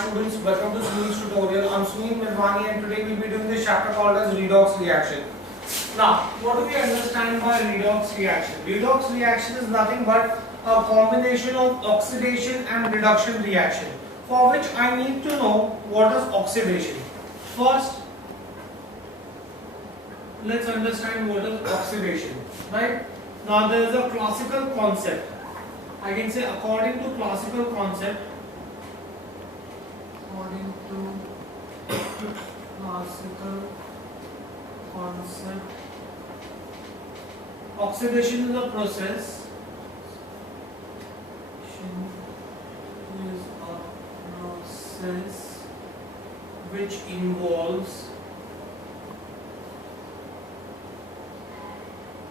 Students, welcome to Sunil's tutorial. I'm Sunil Mirwani and today we'll be doing this chapter called as redox reaction. Now, what do we understand by redox reaction? Redox reaction is nothing but a combination of oxidation and reduction reaction, for which I need to know what is oxidation. First, let's understand what is oxidation, right? Now, there is a classical concept. I can say according to classical concept, oxidation is a process which involves,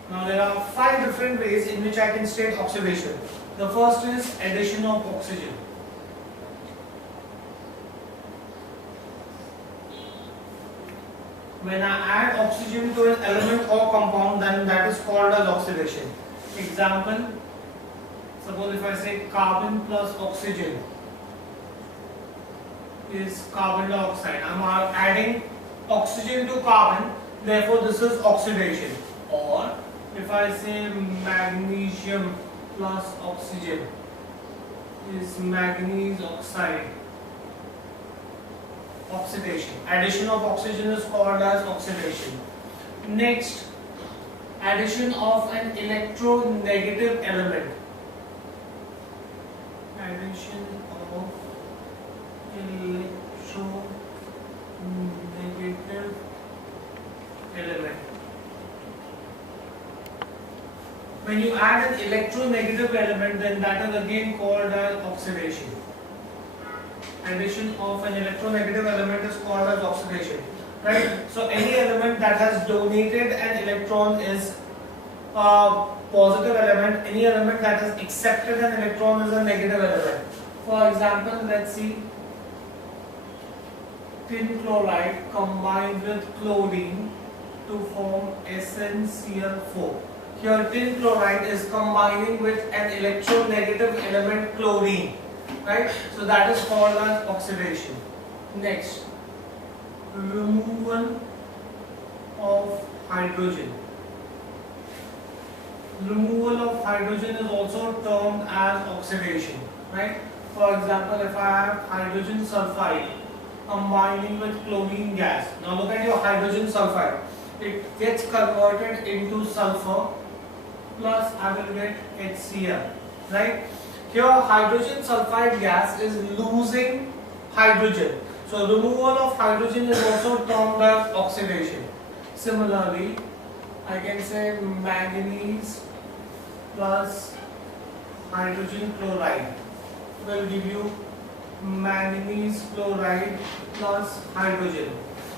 now there are 5 different ways in which I can state oxidation. The first is addition of oxygen. When I add oxygen to an element or compound, then that is called as oxidation. Example, suppose if I say carbon plus oxygen is carbon dioxide. I am adding oxygen to carbon, therefore this is oxidation. Or if I say magnesium plus oxygen is manganese oxide. Oxidation. Addition of oxygen is called as oxidation. Next, addition of an electronegative element. Addition of electronegative element. When you add an electronegative element, then that is again called as oxidation. Addition of an electronegative element is called as oxidation, right? So any element that has donated an electron is a positive element. Any element that has accepted an electron is a negative element. For example, let's see, tin chloride combined with chlorine to form SnCl4. Here tin chloride is combining with an electronegative element chlorine. Right, so that is called as oxidation. Next, removal of hydrogen. Removal of hydrogen is also termed as oxidation. Right. For example, if I have hydrogen sulfide combining with chlorine gas. Now look at your hydrogen sulfide. It gets converted into sulfur plus I will get HCl. Right. Here hydrogen sulfide gas is losing hydrogen. So removal of hydrogen is also termed as oxidation. Similarly, I can say manganese plus hydrogen chloride will give you manganese chloride plus hydrogen.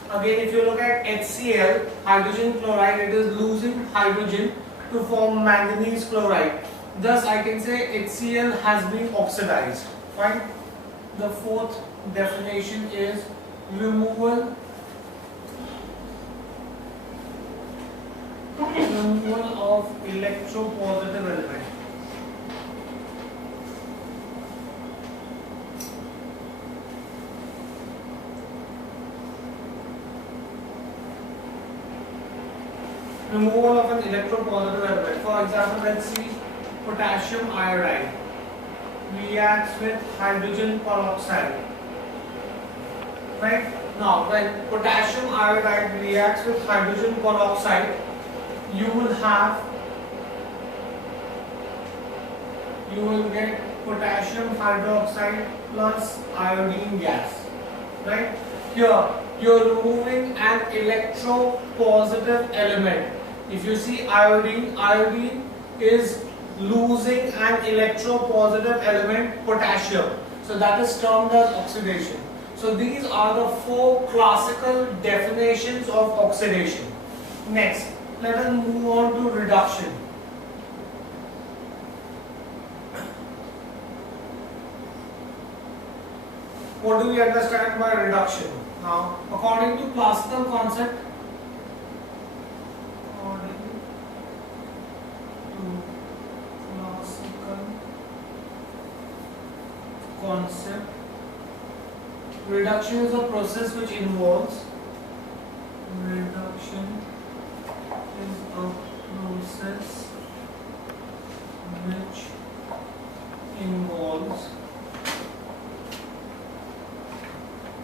Again, if you look at HCl, hydrogen chloride, it is losing hydrogen to form manganese chloride. Thus, I can say HCl has been oxidized. Fine. The fourth definition is removal of electropositive element. Removal of an electropositive element. For example, let's see. Potassium iodide reacts with hydrogen peroxide. Right? Now, when potassium iodide reacts with hydrogen peroxide, you will get potassium hydroxide plus iodine gas. Right? Here, you are removing an electropositive element. If you see iodine is losing an electropositive element, potassium. So that is termed as oxidation. So these are the 4 classical definitions of oxidation. Next, let us move on to reduction. What do we understand by reduction? Now, according to classical concept, concept Reduction is a process which involves which involves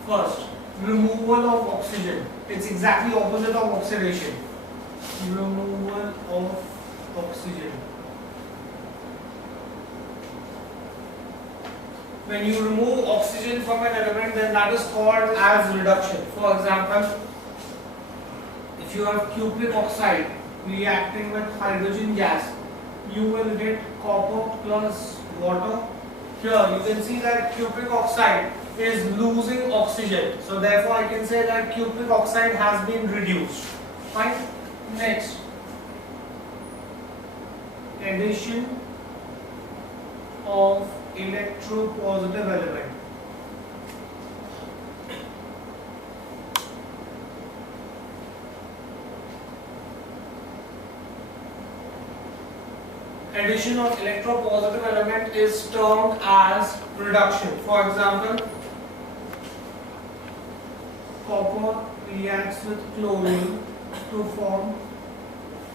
first removal of oxygen. It's exactly opposite of oxidation. Removal of oxygen. When you remove oxygen from an element, then that is called as reduction. For example, if you have cupric oxide reacting with hydrogen gas, you will get copper plus water. Here you can see that cupric oxide is losing oxygen, so therefore I can say that cupric oxide has been reduced. Fine. Next, addition of electropositive element. Addition of electropositive element is termed as reduction. For example, copper reacts with chlorine to form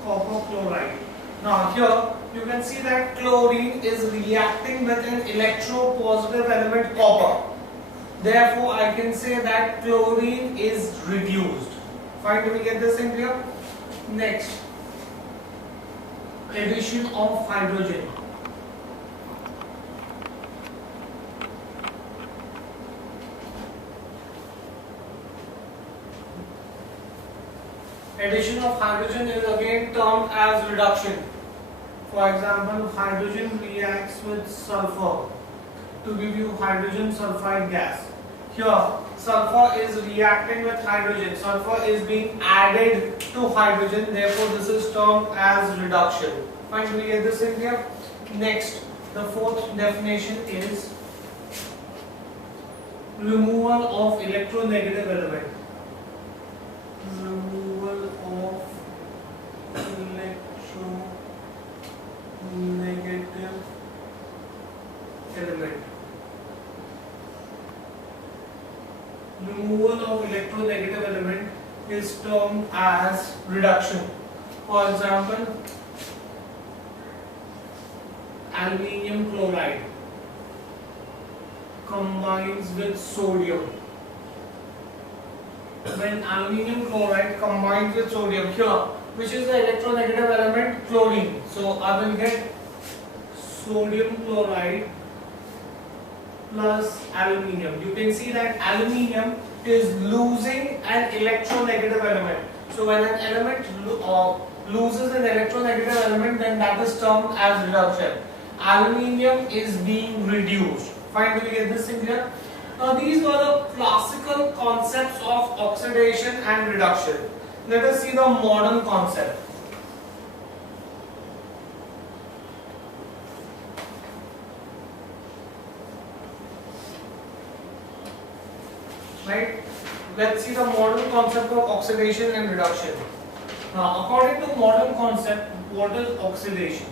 copper chloride. Now here you can see that chlorine is reacting with an electropositive element copper. Therefore I can say that chlorine is reduced. Fine, do we get this in here? Next, addition of hydrogen. Addition of hydrogen is again termed as reduction. For example, hydrogen reacts with sulfur to give you hydrogen sulfide gas. Here, sulfur is reacting with hydrogen. Sulfur is being added to hydrogen. Therefore, this is termed as reduction. Fine, do we get this in here? Next, the fourth definition is removal of electronegative element. Removal of electronegative element. Removal of electronegative element is termed as reduction. For example, aluminium chloride combines with sodium. When aluminium chloride combines with sodium, here, which is the electronegative element? Chlorine. So I will get sodium chloride plus aluminium. You can see that aluminium is losing an electronegative element. So when an element loses an electronegative element, then that is termed as reduction. Aluminium is being reduced. Fine, do we get this in here? Now these were the classical concepts of oxidation and reduction. Let us see the modern concept. Right? Let's see the modern concept of oxidation and reduction. Now, according to modern concept, what is oxidation?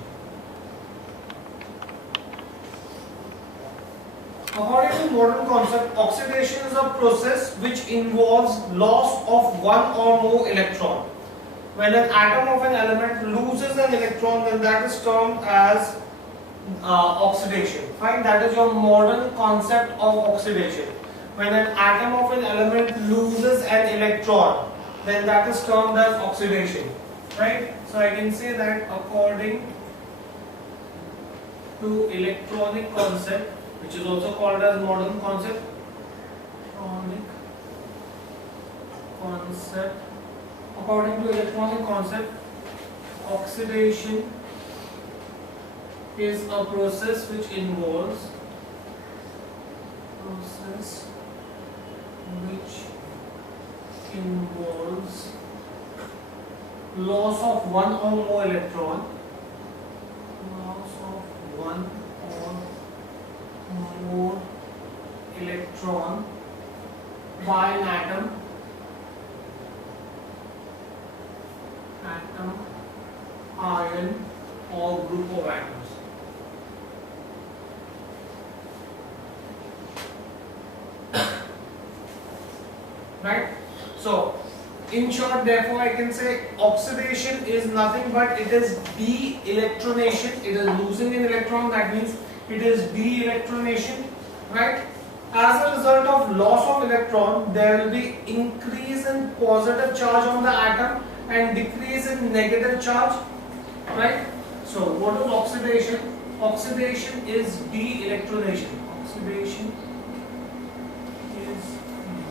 According to modern concept, oxidation is a process which involves loss of one or more electron. When an atom of an element loses an electron, then that is termed as oxidation. Fine, that is your modern concept of oxidation. When an atom of an element loses an electron, then that is termed as oxidation. Right? So I can say that according to electronic concept, which is also called as modern concept, according to electronic concept, oxidation is a process which involves loss of one or more electron, by an atom, ion or group of atoms. right? So in short, therefore, I can say oxidation is nothing but it is de-electronation. It is losing an electron. That means it is de-electronation, right? As a result of loss of electron, there will be increase in positive charge on the atom and decrease in negative charge, right? So what is oxidation? Oxidation is de-electronation. Oxidation is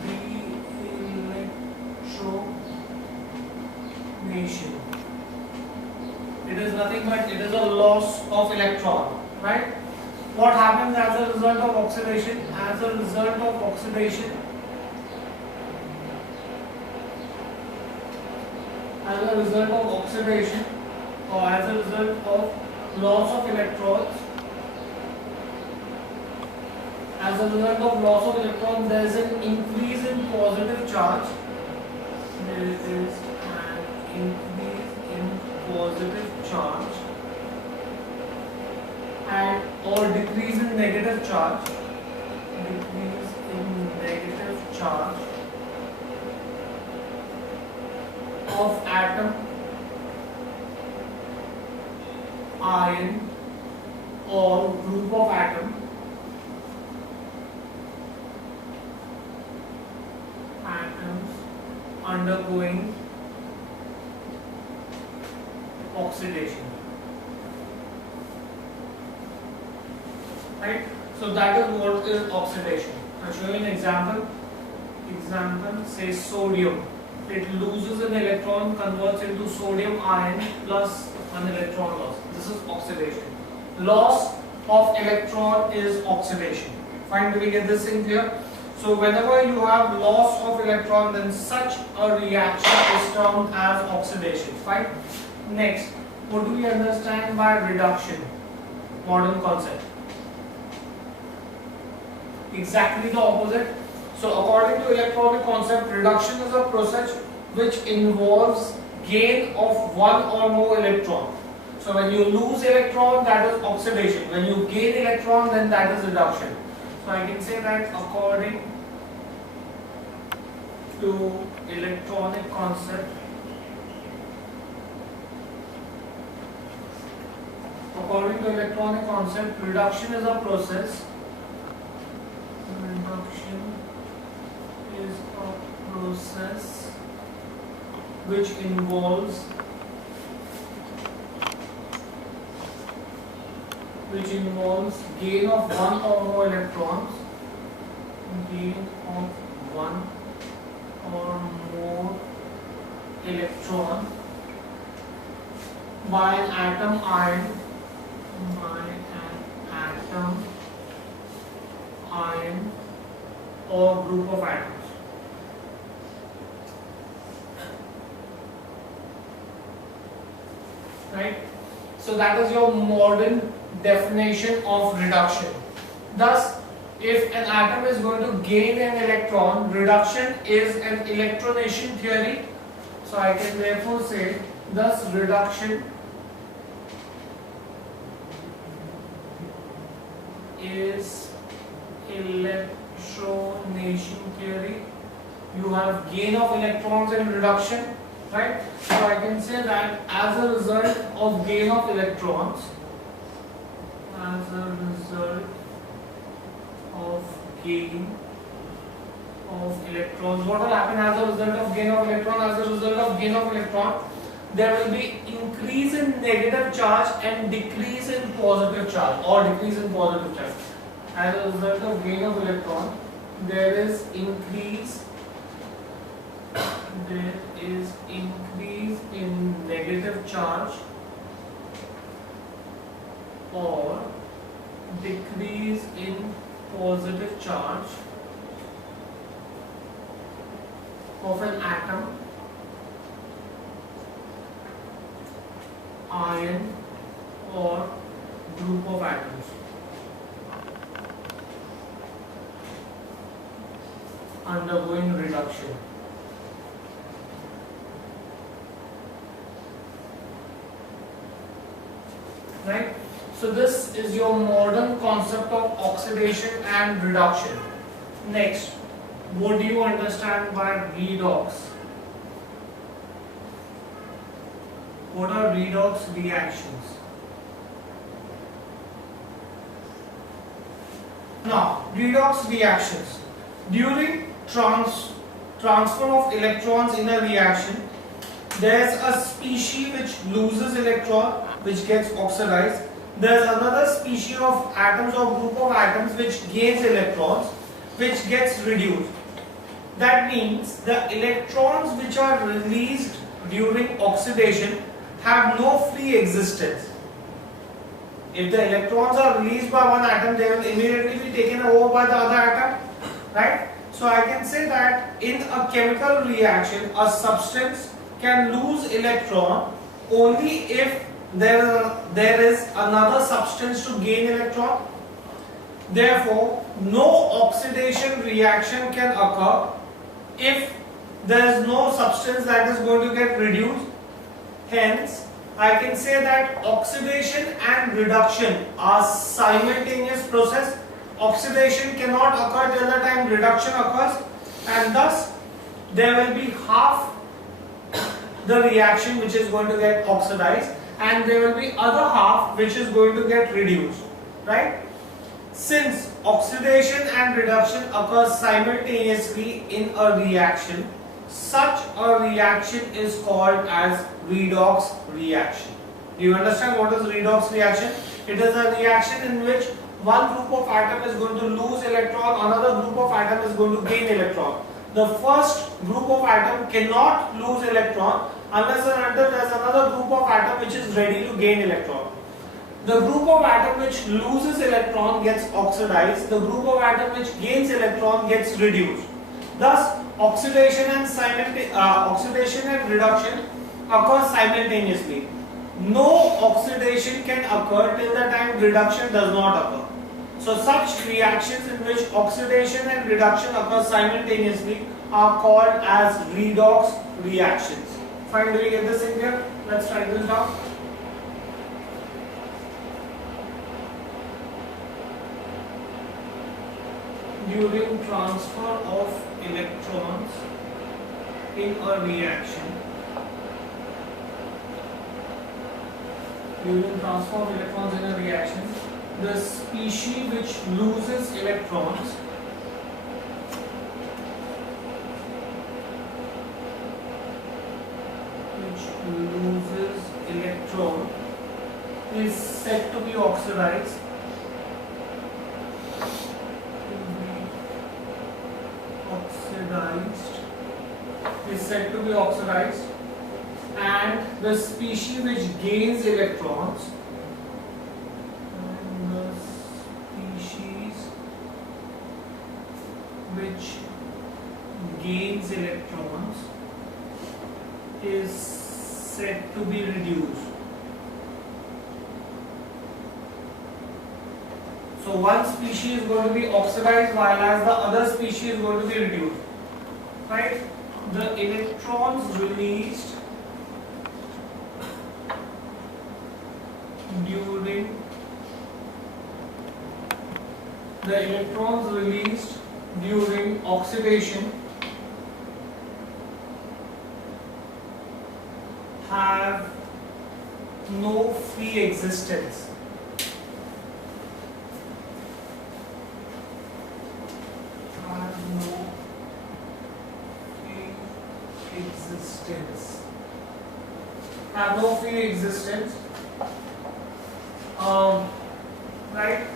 de-electronation. It is nothing but it is a loss of electron, right? What happens as a result of oxidation? As a result of oxidation, or as a result of loss of electrons, there is an increase in positive charge. There is an increase in positive charge and or decrease in negative charge. Of atom, ion or group of atoms undergoing oxidation, right? So that is what is oxidation. I'll show you an example. Say sodium. It loses an electron, converts into sodium ion plus an electron loss. This is oxidation. Loss of electron is oxidation. Fine, do we get this in clear? So whenever you have loss of electron, then such a reaction is termed as oxidation. Fine. Next, what do we understand by reduction? Modern concept. Exactly the opposite. So according to electronic concept, reduction is a process which involves gain of one or more electron. So when you lose electron, that is oxidation. When you gain electron, then that is reduction. So I can say that according to electronic concept, reduction is a process. Which involves gain of one or more electrons, by an atom ion, or group of atoms. Right? So that is your modern definition of reduction. Thus, if an atom is going to gain an electron, reduction is an electronation theory. So I can therefore say, thus reduction is electronation theory. You have gain of electrons in reduction, right? So I can say that as a result of gain of electrons, what will happen as a result of gain of electron? As a result of gain of electron, there will be increase in negative charge and decrease in positive charge, or decrease in positive charge. As a result of gain of electron, there is increase in negative charge or decrease in positive charge of an atom, ion or group of atoms undergoing reduction. Right? So this is your modern concept of oxidation and reduction. Next, what do you understand by redox? What are redox reactions? Now, redox reactions. During transfer of electrons in a reaction, there is a species which loses electron, which gets oxidized. There is another species of atoms or group of atoms which gains electrons, which gets reduced. That means the electrons which are released during oxidation have no free existence. If the electrons are released by one atom, they will immediately be taken over by the other atom, right? So I can say that in a chemical reaction, a substance can lose electron only if there is another substance to gain electron. Therefore, no oxidation reaction can occur if there is no substance that is going to get reduced. Hence, I can say that oxidation and reduction are simultaneous process. Oxidation cannot occur till the time reduction occurs, and thus there will be half the reaction which is going to get oxidized, and there will be other half which is going to get reduced, right? Since oxidation and reduction occurs simultaneously in a reaction, such a reaction is called as redox reaction. Do you understand what is redox reaction? It is a reaction in which one group of atom is going to lose electron, another group of atom is going to gain electron. The first group of atom cannot lose electron unless and until there is another group of atom which is ready to gain electron. The group of atom which loses electron gets oxidized, the group of atom which gains electron gets reduced. Thus, oxidation and reduction occur simultaneously. No oxidation can occur till the time reduction does not occur. So such reactions in which oxidation and reduction occur simultaneously are called as redox reactions. Fine, do we get this in here? Let's write this down. During transfer of electrons in a reaction, the species which loses electrons is said to be oxidized. And the species which gains electrons is said to be reduced. So one species is going to be oxidized while as the other species is going to be reduced, right? The electrons released during oxidation have no free existence. Have no free existence. Right?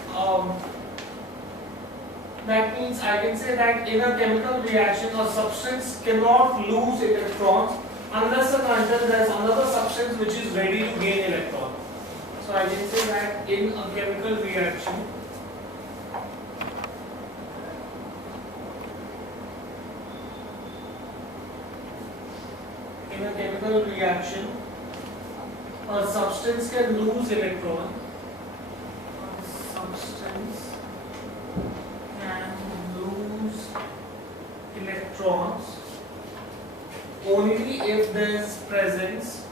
That means I can say that in a chemical reaction, a substance cannot lose electrons unless and until there is another substance which is ready to gain electron. So I can say that in a chemical reaction, a substance can lose electron. Only if there is presence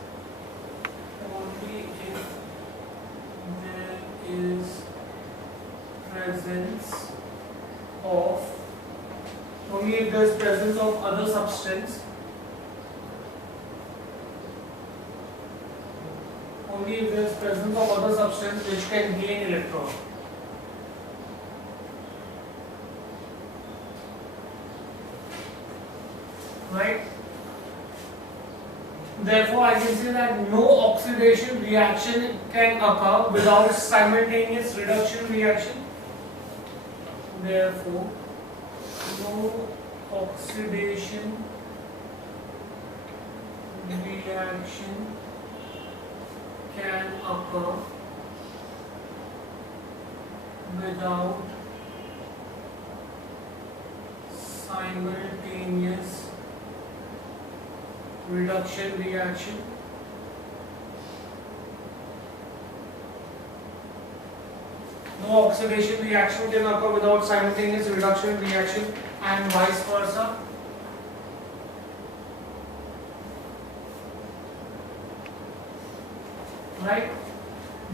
of Only if there is presence of other substance. Only if there is presence of other substance which can gain electron. Right? Therefore, I can say that no oxidation reaction can occur without simultaneous reduction reaction. Therefore, no oxidation reaction can occur without simultaneous reduction reaction. No oxidation reaction can occur without simultaneous reduction reaction, and vice versa. Right?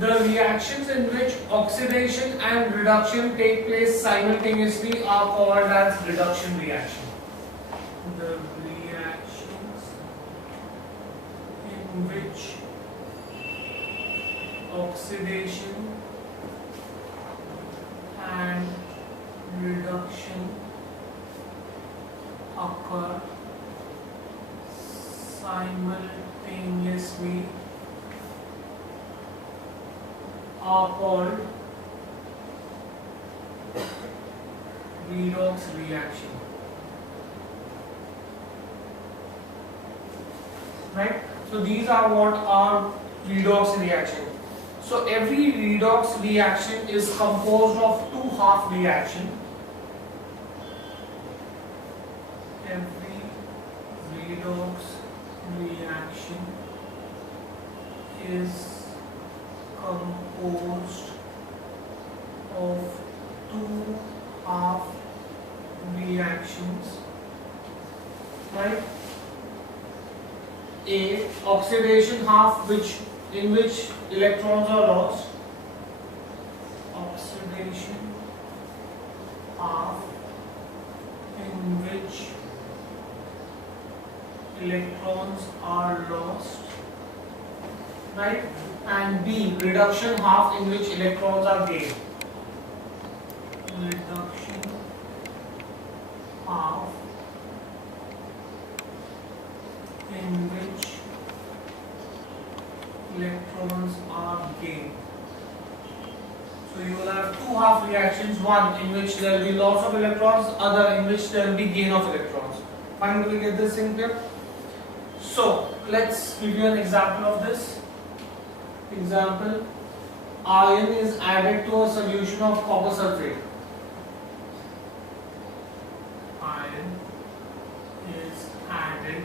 The reactions in which oxidation and reduction take place simultaneously are called as reduction reaction. The reactions in which oxidation and reduction occur simultaneously are called redox reaction. Right? So these are what are redox reaction. So every redox reaction is composed of two half reaction. Every redox reaction is composed of two half reactions, right? A oxidation half in which electrons are lost. Oxidation half in which electrons are lost, right? And B reduction half in which electrons are gained. Reduction half in which electrons are gained. So you will have two half reactions, one in which there will be loss of electrons, other in which there will be gain of electrons. Fine, do we get this thing clear? So let's give you an example of this. Example, iron is added to a solution of copper sulfate. Iron is added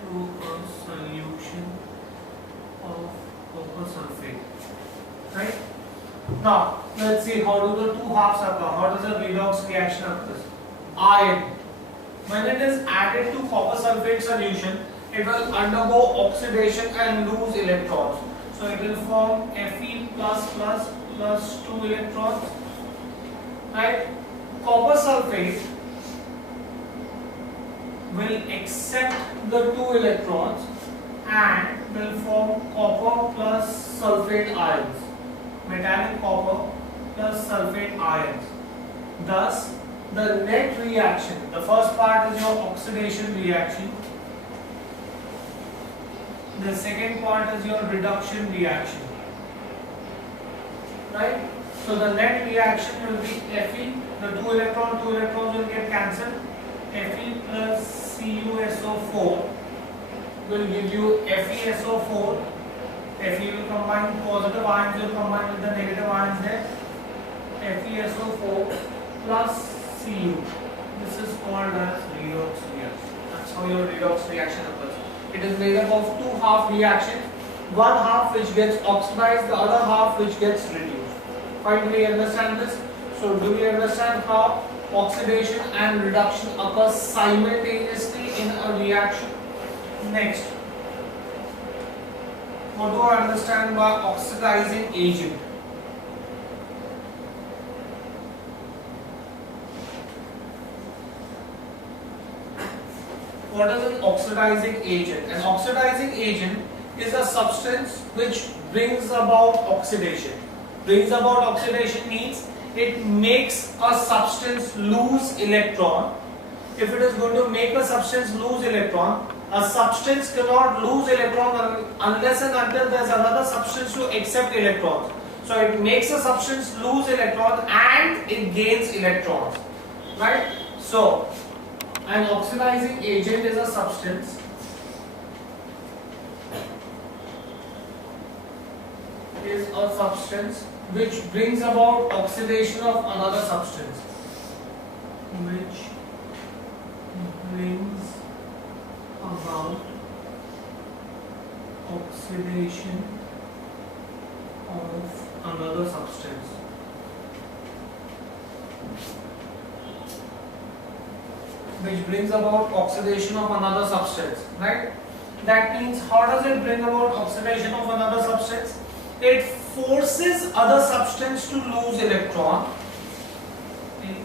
to a solution of copper sulfate. Right? Now, let's see how do the two halves occur. How does the redox reaction occur? Iron, when it is added to copper sulfate solution, it will undergo oxidation and lose electrons. So it will form Fe++ plus 2 electrons. Right? Copper sulfate will accept the 2 electrons and will form copper plus sulfate ions. Metallic copper plus sulfate ions. Thus, the net reaction, the first part is your oxidation reaction. The second part is your reduction reaction. Right? So the net reaction will be Fe, the 2 electrons will get cancelled. Fe plus CuSO4 will give you FeSO4. Fe will combine, positive ions will combine with the negative ions there. FeSO4 plus Cu. This is called as redox reaction. That's how your redox reaction occurs. It is made up of two half reactions, one half which gets oxidized, the other half which gets reduced. Fine, do we understand this? So do we understand how oxidation and reduction occur simultaneously in a reaction? Next, what do I understand by oxidizing agent? what is an oxidizing agent? An oxidizing agent is a substance which brings about oxidation. Brings about oxidation means it makes a substance lose electron. If it is going to make a substance lose electron, a substance cannot lose electron unless and until there is another substance to accept electrons. So it makes a substance lose electron and it gains electrons, right? So an oxidizing agent is a substance which brings about oxidation of another substance. Which brings about oxidation of another substance. Which brings about oxidation of another substance, right? That means, how does it bring about oxidation of another substance? It forces other substance to lose electron. It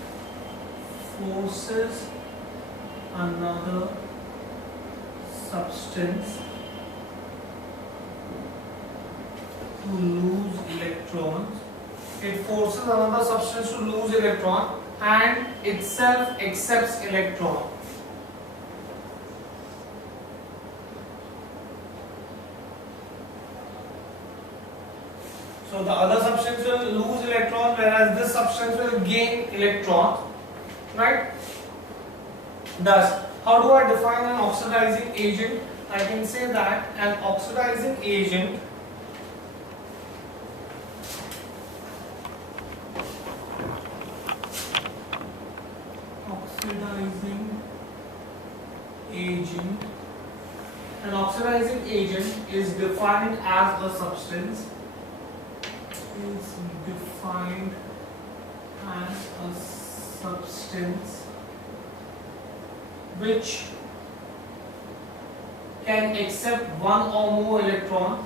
forces another substance to lose electrons. It forces another substance to lose electron and itself accepts electron. So the other substance will lose electrons, whereas this substance will gain electrons, right? Thus, how do I define an oxidizing agent? I can say that an oxidizing agent An oxidizing agent is defined as a substance which can accept one or more electron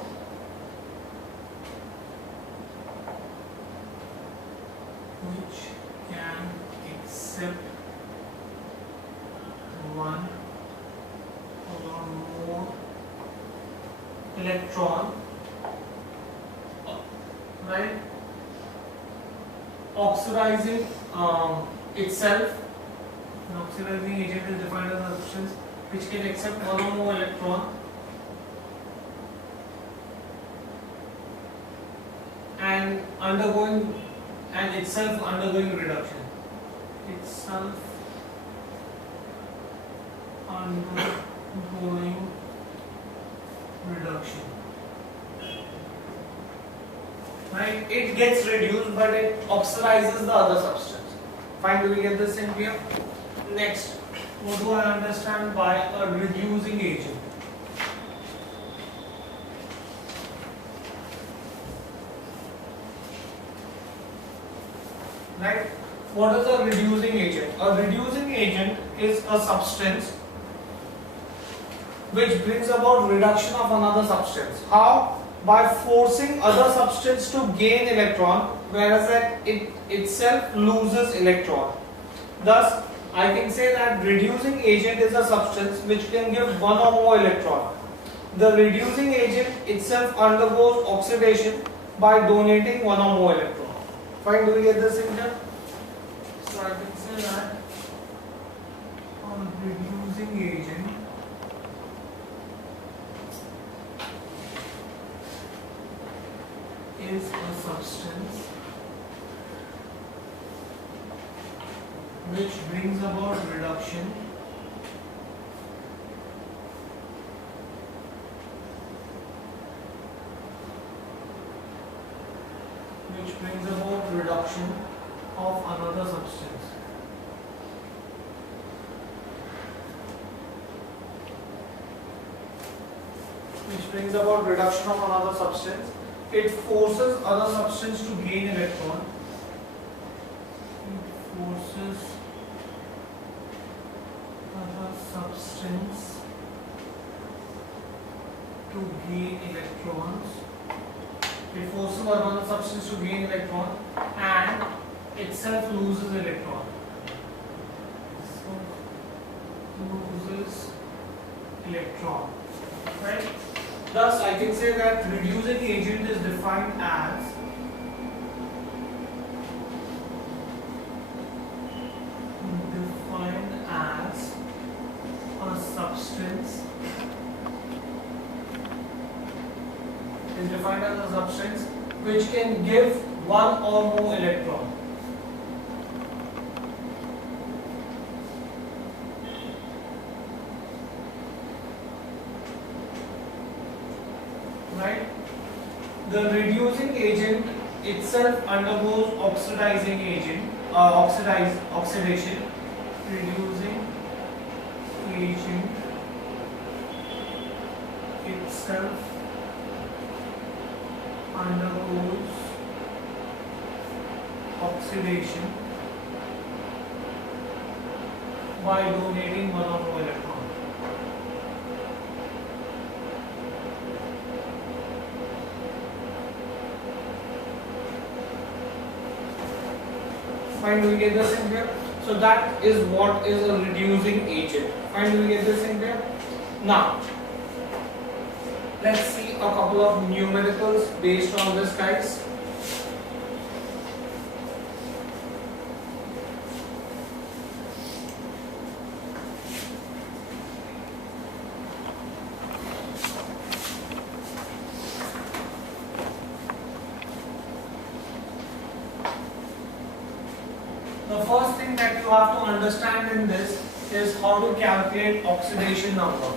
right? Oxidizing itself, an oxidizing agent is defined as a substance which can accept one or more electron and itself undergoing reduction. Right? It gets reduced, but it oxidizes the other substance. Fine, do we get this in here? Next, what do I understand by a reducing agent? Right? What is a reducing agent? A reducing agent is a substance which brings about reduction of another substance. How? By forcing other substance to gain electron, whereas it itself loses electron. Thus, I can say that reducing agent is a substance which can give one or more electron. The reducing agent itself undergoes oxidation by donating one or more electron. Fine, do we get this in here? So I can say that a reducing agent is a substance which brings about reduction of another substance. Which brings about reduction of another substance. It forces other substance to gain electron. It forces other substance to gain electrons. It forces another substance to gain electron and itself loses electron. So loses electron, right? Thus, I can say that reducing agent is defined as a substance is defined as a substance which can give one or more electron. Right? The reducing agent itself undergoes oxidation. Reducing agent itself undergoes oxidation by donating one or more electron. Fine, do we get this in here? So that is what is a reducing agent. Fine, do we get this in here? Now, let's see a couple of numericals based on this, guys. The first thing that you have to understand in this is how to calculate oxidation number.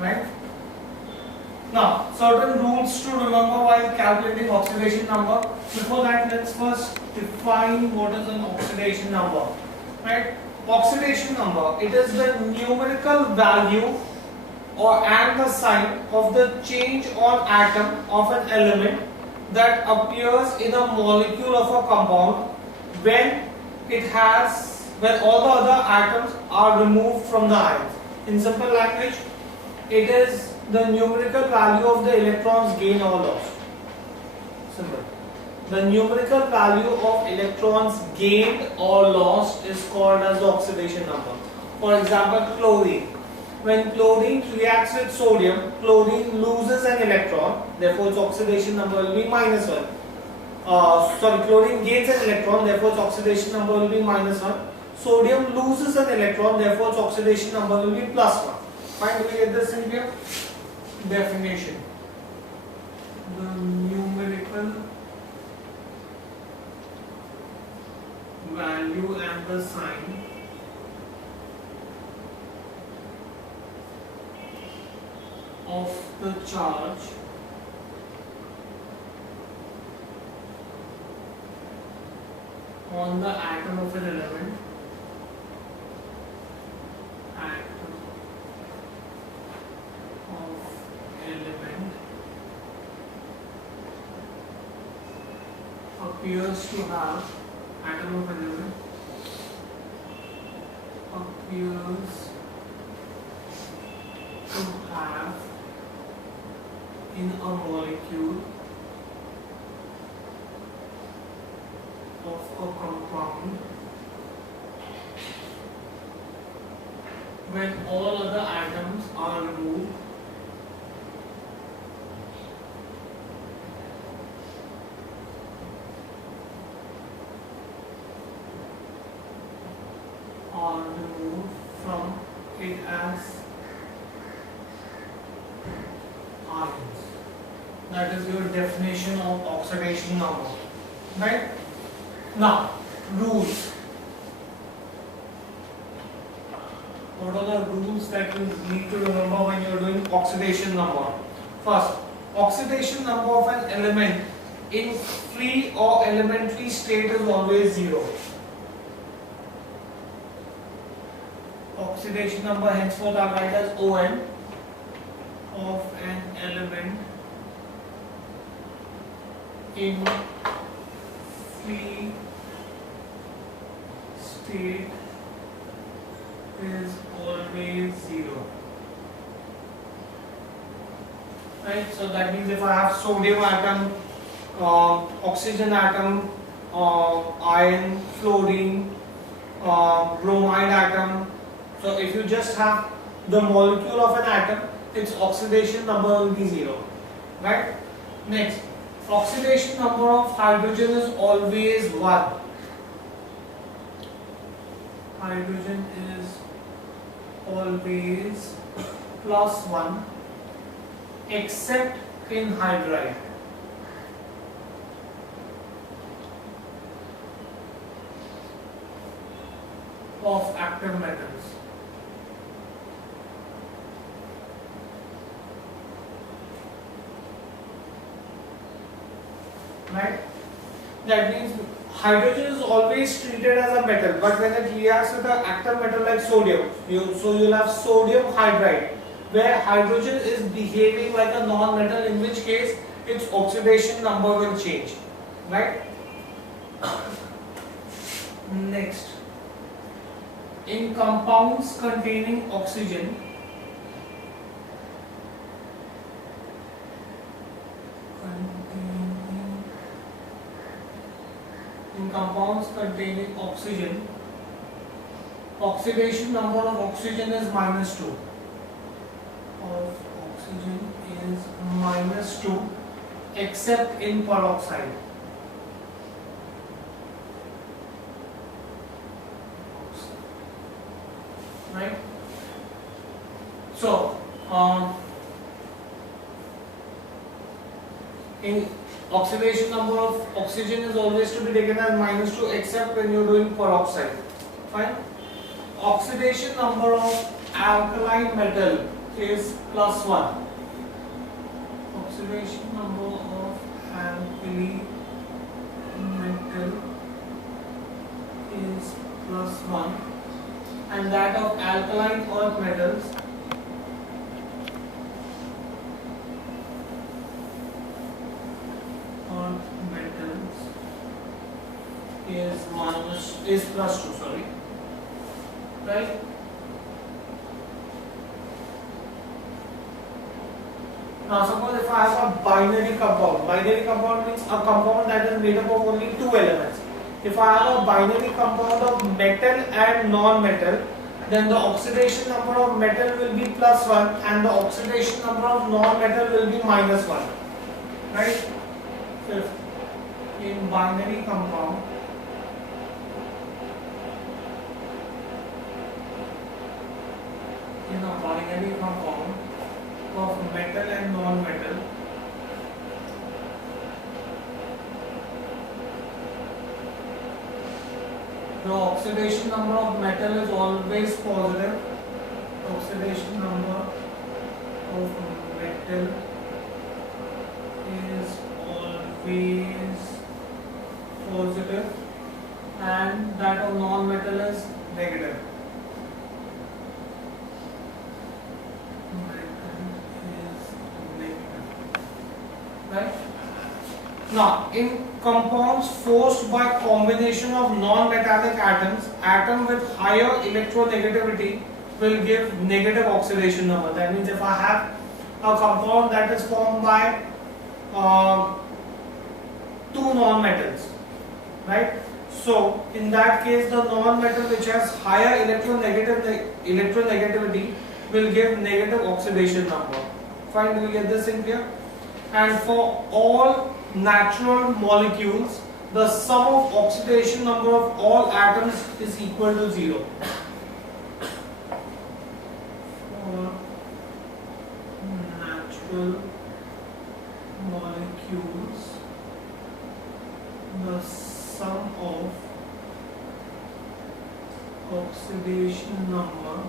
Right? Now, certain rules to remember while calculating oxidation number. Before that, let's first define what is an oxidation number. Right? Oxidation number, it is the numerical value and the sign of the change on atom of an element that appears in a molecule of a compound when all the other atoms are removed from the ions. In simple language, it is the numerical value of the electrons gained or lost. Simple. The numerical value of electrons gained or lost is called as the oxidation number. For example, chlorine. When chlorine reacts with sodium, chlorine loses an electron, therefore its oxidation number will be -1. Chlorine gains an electron, therefore its oxidation number will be -1. Sodium loses an electron, therefore its oxidation number will be +1. Fine, do we get this in here? Definition. The numerical value and the sign of the charge on the atom of an element appears to have in a molecule of a compound when all other atoms are removed from it as ions. That is your definition of oxidation number. Right? Now, rules. What are the rules that you need to remember when you are doing oxidation number? First, oxidation number of an element in free or elementary state is always 0. Oxidation number henceforth are write as On of an element in free state is always 0. Right? So that means if I have sodium atom, oxygen atom, iron, fluorine, bromide atom. So if you just have the molecule of an atom, its oxidation number will be 0. Right? Next, oxidation number of hydrogen is always 1. Hydrogen is always +1 except in hydride. Of active metals. Right? That means hydrogen is always treated as a metal, but when it reacts with an active metal like sodium, you'll have sodium hydride, where hydrogen is behaving like a non-metal, in which case its oxidation number will change. Right? Next, in compounds containing oxygen, oxidation number of oxygen is -2. Except in peroxide. Right? So, in oxidation number of oxygen is always to be taken as -2 except when you're doing peroxide. Fine. Oxidation number of alkaline metal is +1. Oxidation number of alkali metal is +1, and that of alkaline earth metals is +2, sorry. Right? Now suppose if I have a binary compound means a compound that is made up of only 2 elements. If I have a binary compound of metal and non-metal, then the oxidation number of metal will be +1 and the oxidation number of non-metal will be -1. Right? Fifth, in binary compound, of metal and non-metal, the oxidation number of metal is always positive. Oxidation number of metal is always positive, and that of non-metal is negative. Right? Now, in compounds forced by combination of non-metallic atoms, atom with higher electronegativity will give negative oxidation number. That means if I have a compound that is formed by two non-metals, right? So, in that case, the non-metal which has higher electronegativity will give negative oxidation number. Fine, do we get this in clear? And for all natural molecules, the sum of oxidation number of all atoms is equal to 0. For natural molecules, the sum of oxidation number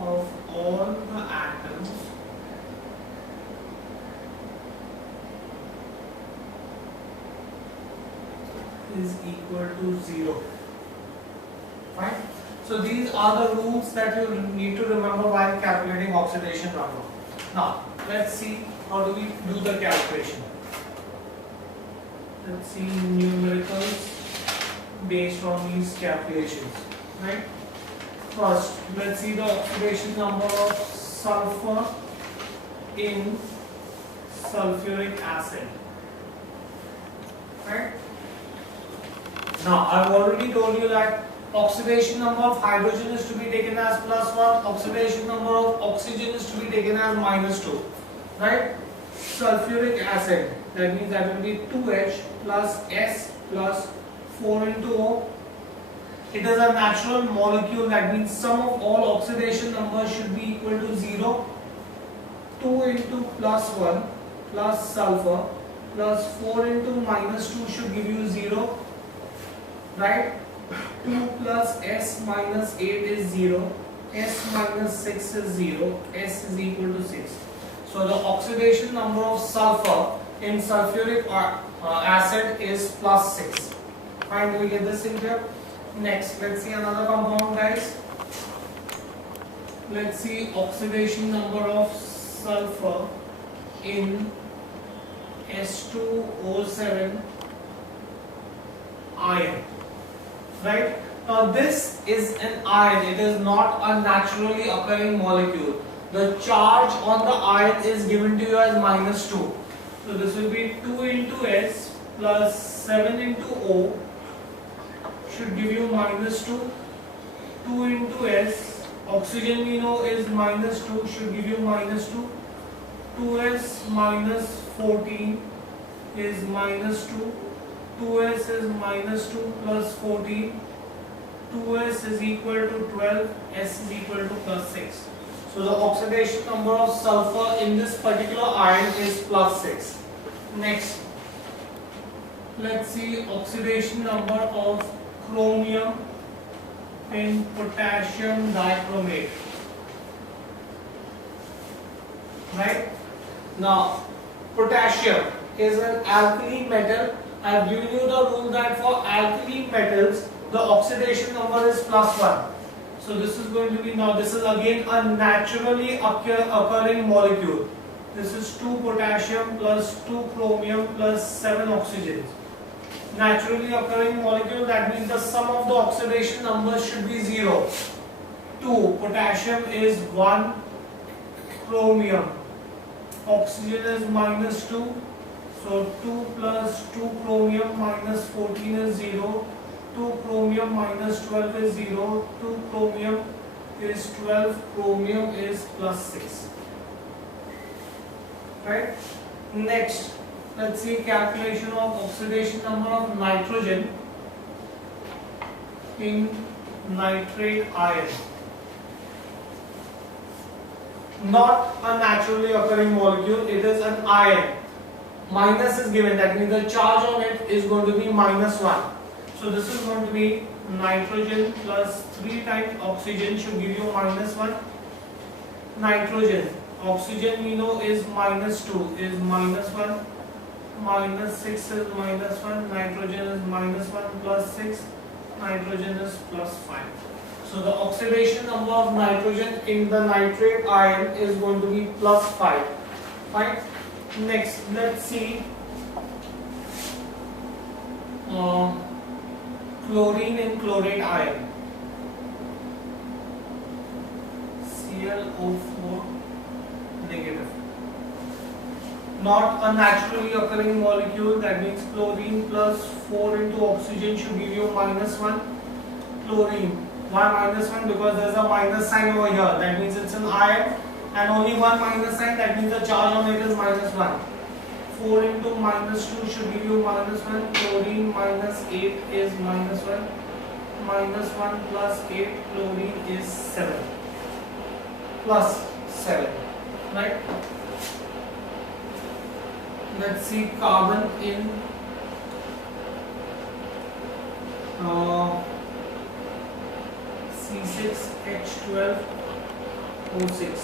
of all the atoms is equal to 0. Fine. So these are the rules that you need to remember while calculating oxidation number. Now let's see how do we do the calculation. Let's see numericals based on these calculations. right? First, let's see the oxidation number of sulfur in sulfuric acid, right? Now, I've already told you that oxidation number of hydrogen is to be taken as +1, oxidation number of oxygen is to be taken as -2, right? Sulfuric acid, that means that will be 2H plus S plus 4 into O. It is a natural molecule, that means sum of all oxidation numbers should be equal to 0. 2 into +1 plus sulfur plus 4 into -2 should give you 0, right? 2 plus S minus 8 is 0, S minus 6 is 0, S is equal to 6. So the oxidation number of sulfur in sulfuric acid is +6. Fine, we get this in here. Next, let's see another compound, guys. Let's see oxidation number of sulfur in S2O7 iron. Right? Now this is an iron, it is not a naturally occurring molecule. The charge on the iron is given to you as -2. So this will be 2 into S plus 7 into O should give you -2. 2 into S, oxygen we know is -2, should give you -2. 2S minus 14 is -2. 2S is -2 plus 14. 2S is equal to 12. S is equal to +6. So the oxidation number of sulfur in this particular iron is +6. Next, let's see oxidation number of chromium in potassium dichromate. Right? Now, potassium is an alkali metal. I have given you the rule that for alkali metals, the oxidation number is +1. So this is going to be, now this is again a naturally occurring molecule. This is 2 potassium plus 2 chromium plus 7 oxygens. Naturally occurring molecule, that means the sum of the oxidation numbers should be 0. 2 potassium is 1 chromium. Oxygen is -2. So 2 plus 2 chromium minus 14 is 0. 2 chromium minus 12 is 0. 2 chromium is 12. Chromium is +6. Right? Next, let's see calculation of oxidation number of nitrogen in nitrate iron. Not a naturally occurring molecule, it is an iron. Minus is given, that means the charge on it is going to be -1. So this is going to be nitrogen plus 3 times oxygen should give you -1. Nitrogen, oxygen we know is -2 is -1, -6 is -1, nitrogen is -1 plus 6, nitrogen is +5. So the oxidation number of nitrogen in the nitrate iron is going to be +5. Fine. Next, let's see chlorine in chlorate iron. ClO4 negative. Not a naturally occurring molecule, that means chlorine plus 4 into oxygen should give you -1. Chlorine, why -1? Because there is a minus sign over here, that means it's an iron, and only one minus sign, that means the charge on it is -1. 4 into -2 should give you -1. Chlorine -8 is -1. -1 plus 8, chlorine is 7. Plus 7. Right? Let's see carbon in C6H12O6.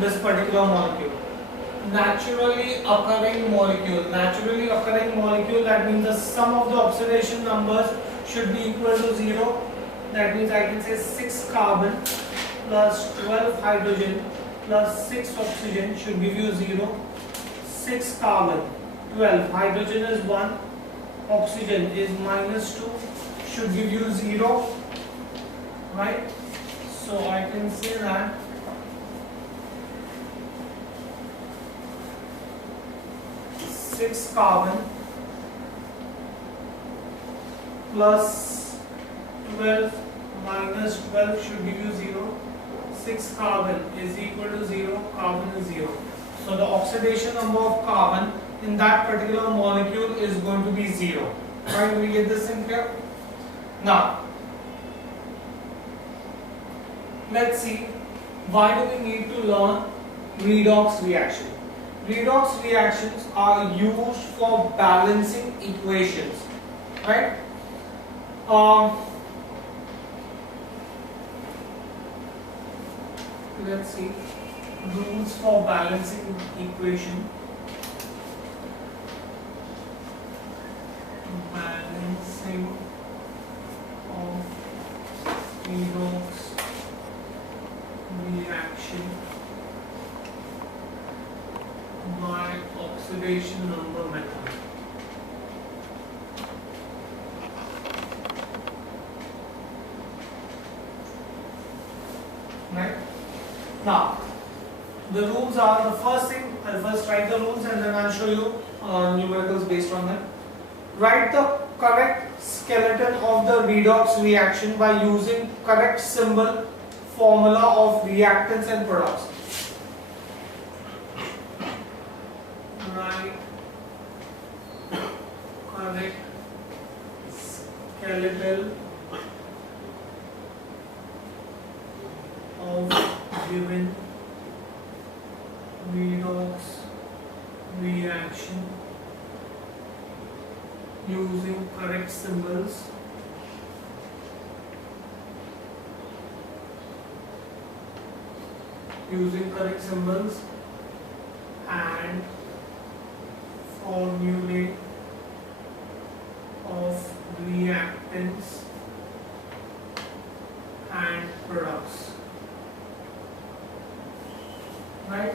This particular molecule, naturally occurring molecule. Naturally occurring molecule, that means the sum of the oxidation numbers should be equal to 0. That means I can say 6 carbon plus 12 hydrogen plus 6 oxygen should give you 0. 6 carbon, 12 hydrogen is 1, oxygen is -2, should give you 0, right? So I can say that six carbon plus 12 minus 12 should give you 0. 6 carbon is equal to 0, carbon is 0. So the oxidation number of carbon in that particular molecule is going to be 0. Right, we get this in here? Now, let's see, why do we need to learn redox reaction? Redox reactions are used for balancing equations, right? Let's see, rules for balancing equation. Balancing of redox reaction by oxidation number method. Right? Now, the rules are, the first thing, I'll first write the rules and then I'll show you numericals based on them. Write the correct skeleton of the redox reaction by using correct symbol formula of reactants and products. Write correct skeleton of given redox reaction using correct symbols and formulae of reactants and products. Right?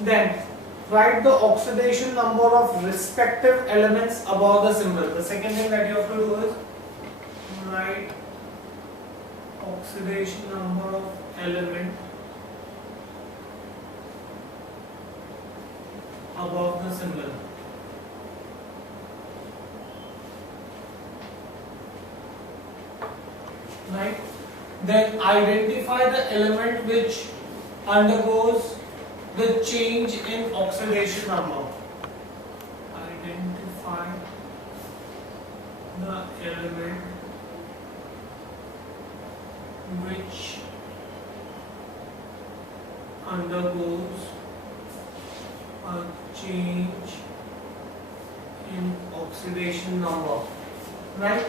Then write the oxidation number of respective elements above the symbol. The second thing that you have to do is write oxidation number of element above the symbol. Right? Then identify the element which undergoes the change in oxidation number. Identify the element which undergoes a change in oxidation number. Right?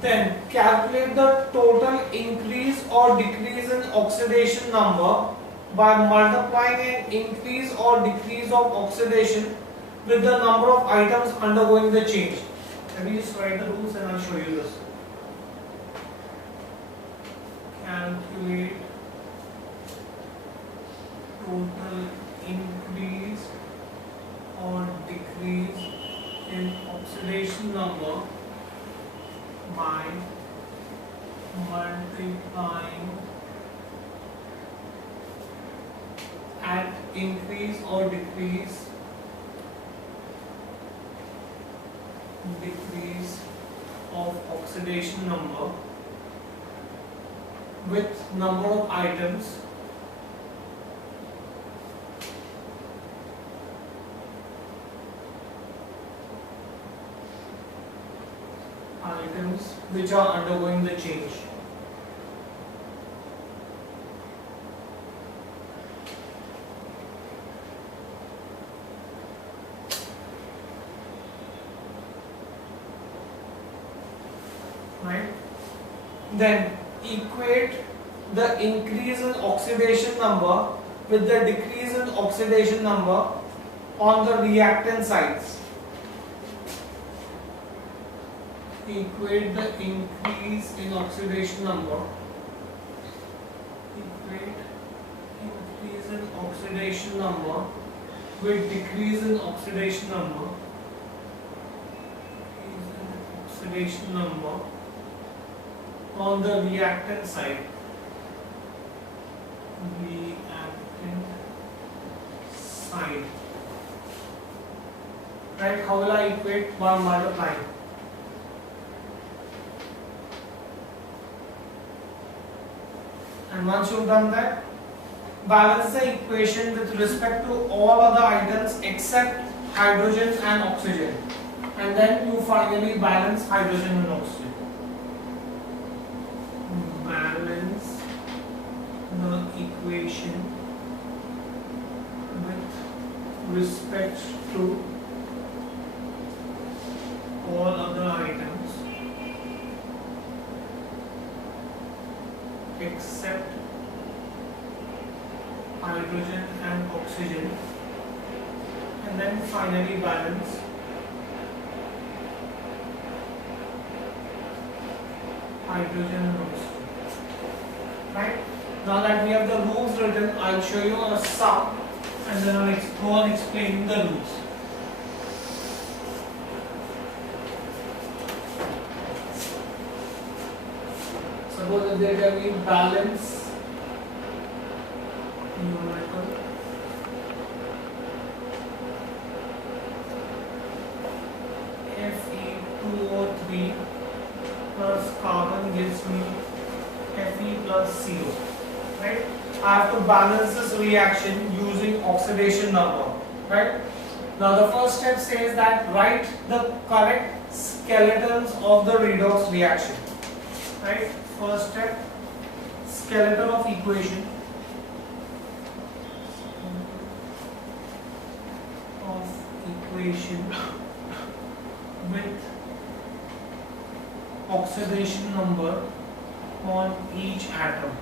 Then calculate the total increase or decrease in oxidation number by multiplying an increase or decrease of oxidation with the number of items undergoing the change. Let me just write the rules and I'll show you this. Calculate total increase or decrease in oxidation number by multiplying at increase or decrease of oxidation number with number of items which are undergoing the change. Right? Then equate the increase in oxidation number with the decrease in oxidation number on the reactant sides. Equate the increase in oxidation number. Equate increase in oxidation number with decrease in oxidation number. oxidation number on the reactant side. Reactant side. Right? How will I equate by multiplying? And once you've done that, balance the equation with respect to all other items except hydrogen and oxygen. And then you finally balance hydrogen and oxygen. Balance the equation with respect to all other items except hydrogen and oxygen, and then finally balance hydrogen and oxygen. Right? Now that we have the rules written, I'll show you a sum and then I'll go on explaining the rules. Suppose if they tell me balance numerical Fe2O3 plus carbon gives me Fe plus CO. Right? I have to balance this reaction using oxidation number. Right? Now the first step says that write the correct skeletons of the redox reaction. Right? First step, skeleton of equation with oxidation number on each atom.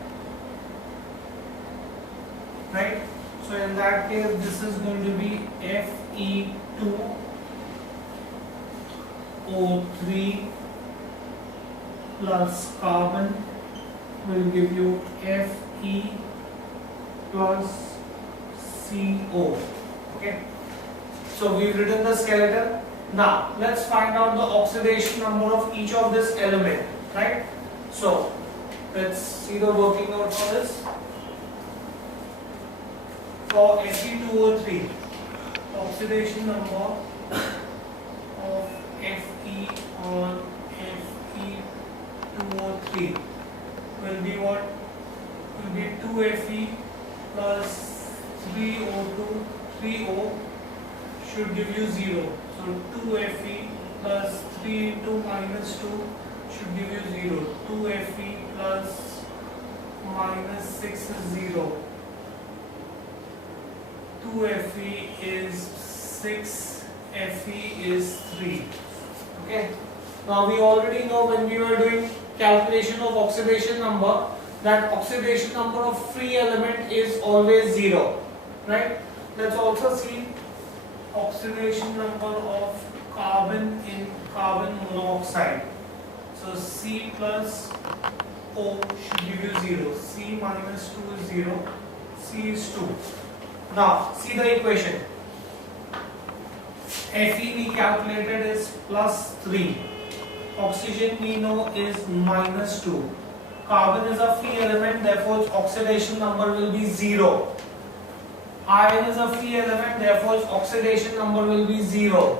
Right? So in that case, this is going to be Fe2O3 plus carbon will give you Fe plus CO. Okay. So we've written the skeleton. Now let's find out the oxidation number of each of this element. Right. So let's see the working note for this. For Fe2O3, oxidation number of Fe on Fe2O3 will be what? Will be 2Fe plus 3O2, 3O should give you 0. So 2Fe plus 3 into minus 2 should give you 0. 2Fe plus minus 6 is 0. 2Fe is 6, Fe is 3. Okay. Now we already know when we were doing calculation of oxidation number that oxidation number of free element is always 0. Right? Let's also see oxidation number of carbon in carbon monoxide. So C plus O should give you 0. C minus 2 is 0. C is 2. Now see the equation. Fe we calculated is plus 3. Oxygen we know is minus 2. Carbon is a free element, therefore its oxidation number will be 0. Iron is a free element, therefore its oxidation number will be 0.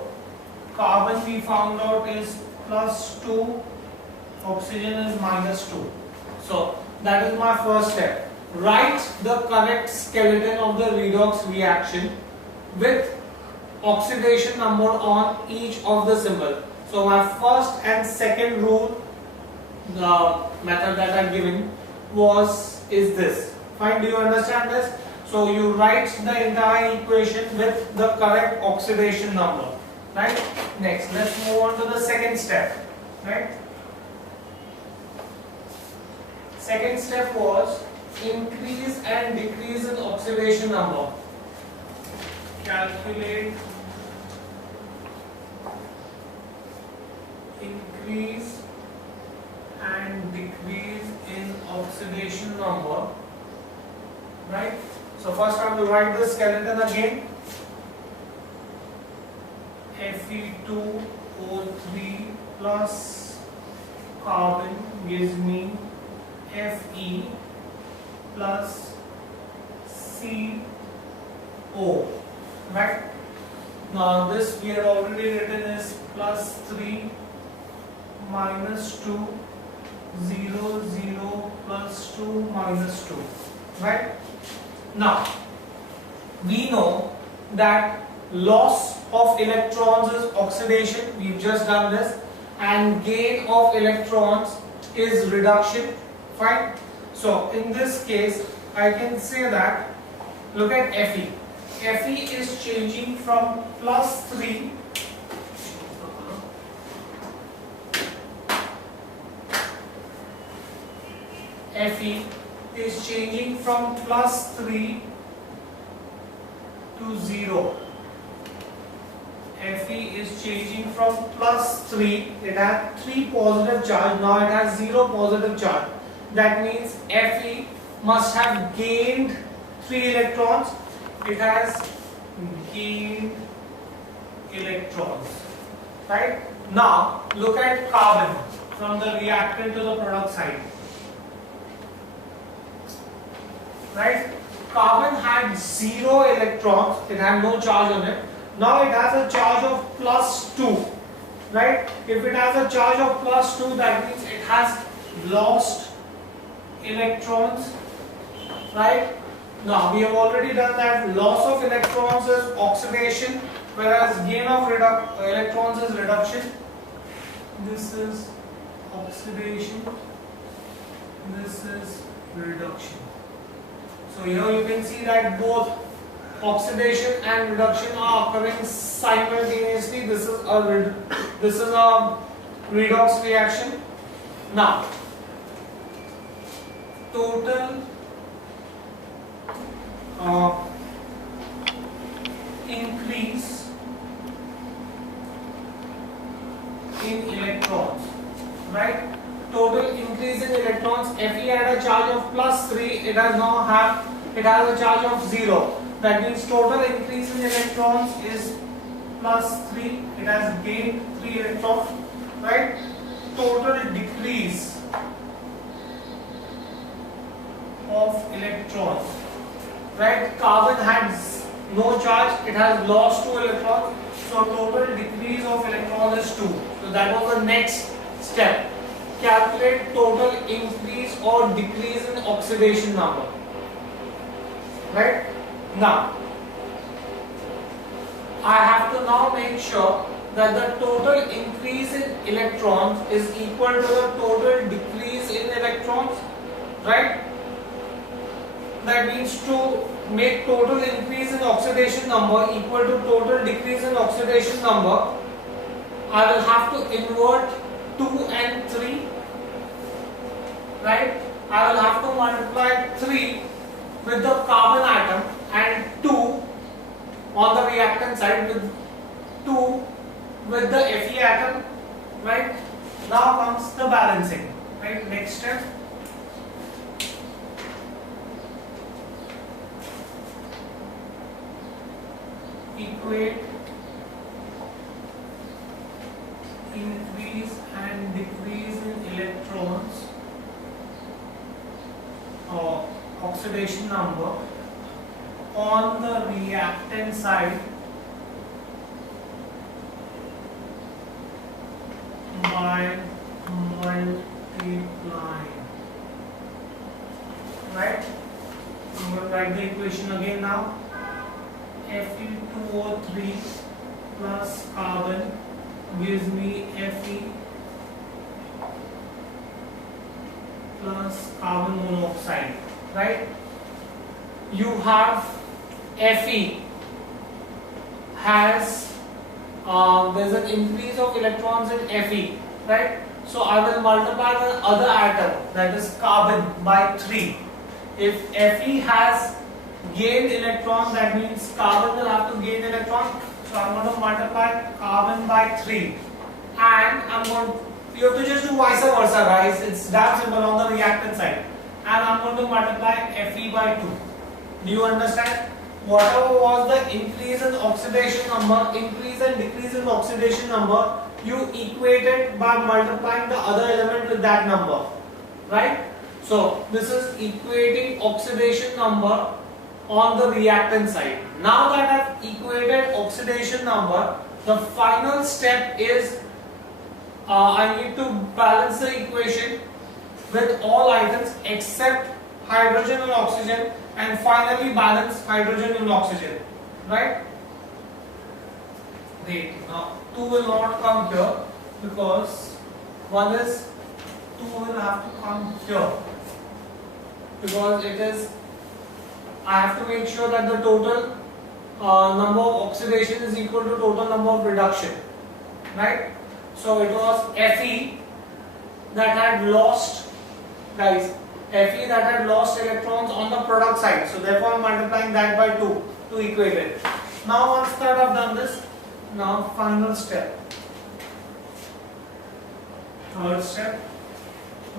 Carbon we found out is plus 2. Oxygen is minus 2. So that is my first step. Write the correct skeleton of the redox reaction with oxidation number on each of the symbol. So my first and second rule, the method that I am giving is this. Fine, do you understand this? So you write the entire equation with the correct oxidation number. Right? Next, let's move on to the second step. Right? Second step was increase and decrease in oxidation number. Calculate increase and decrease in oxidation number. Right? So first I will write the skeleton again. Fe2O3 plus carbon gives me Fe plus CO, right? Now this we had already written is plus 3 minus 2, 0, 0 plus 2 minus 2, right? Now we know that loss of electrons is oxidation, we've just done this, and gain of electrons is reduction, fine. So in this case I can say that, look at Fe. Fe is changing from plus 3 Fe is changing from plus 3 to 0. Fe is changing from plus 3, it had 3 positive charge, now it has 0 positive charge. That means Fe must have gained 3 electrons. It has gained electrons, right? Now look at carbon from the reactant to the product side, right? Carbon had 0 electrons, it had no charge on it. Now it has a charge of plus 2, right? If it has a charge of plus 2, that means it has lost electrons, right? Now we have already done that. Loss of electrons is oxidation, whereas gain of electrons is reduction. This is oxidation, this is reduction. So here you can see that both oxidation and reduction are occurring simultaneously. This is a redox reaction. Now total increase in electrons, right? Total increase in electrons. Fe had a charge of plus 3, it has a charge of 0. That means total increase in electrons is plus 3, it has gained 3 electrons, right? Total decrease of electrons, right? Carbon has no charge, it has lost 2 electrons, so total decrease of electrons is 2. So that was the next step. Calculate total increase or decrease in oxidation number, right? Now I have to now make sure that the total increase in electrons is equal to the total decrease in electrons, right? That means to make total increase in oxidation number equal to total decrease in oxidation number, I will have to invert 2 and 3, right? I will have to multiply 3 with the carbon atom and 2 on the reactant side with 2 with the Fe atom, right? Now comes the balancing, right? Next step. Equate increase and decrease in electrons or oxidation number on the reactant side by multiplying, right? I'm going to write the equation again now. Fe2O3 plus carbon gives me Fe plus carbon monoxide, right? You have Fe has there's an increase of electrons in Fe, right? So I will multiply the other atom, that is carbon, by 3. If Fe has gained electrons, that means carbon will have to gain electron. So I'm going to multiply carbon by 3, and you have to just do vice versa, guys. It's damn simple on the reactant side. And I'm going to multiply Fe by 2. Do you understand? Whatever was the increase in oxidation number, increase and decrease in oxidation number, you equate it by multiplying the other element with that number, right? So this is equating oxidation number on the reactant side. Now that I've equated oxidation number, the final step is I need to balance the equation with all items except hydrogen and oxygen, and finally balance hydrogen and oxygen, right? Wait, now 2 will not come here because 2 will have to come here, because it is, I have to make sure that the total number of oxidation is equal to total number of reduction, right? So it was Fe that had lost, guys, Fe that had lost electrons on the product side. So therefore I am multiplying that by 2 to equate it. Now once that I have done this, now final step. Third step,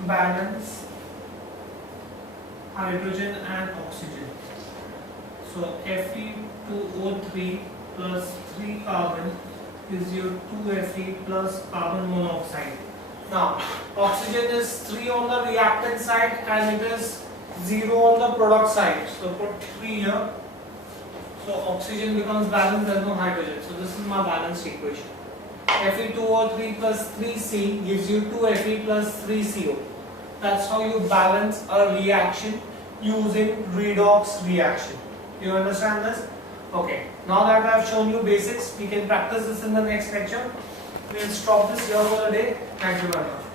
balance hydrogen and oxygen. So Fe2O3 plus 3 carbon is your 2Fe plus carbon monoxide. Now oxygen is 3 on the reactant side and it is 0 on the product side. So put 3 here. So oxygen becomes balanced, there is no hydrogen. So this is my balanced equation. Fe2O3 plus 3C gives you 2Fe plus 3CO. That's how you balance a reaction using redox reaction. You understand this? Okay. Now that I have shown you basics, we can practice this in the next lecture. We will stop this here for the day. Thank you very much.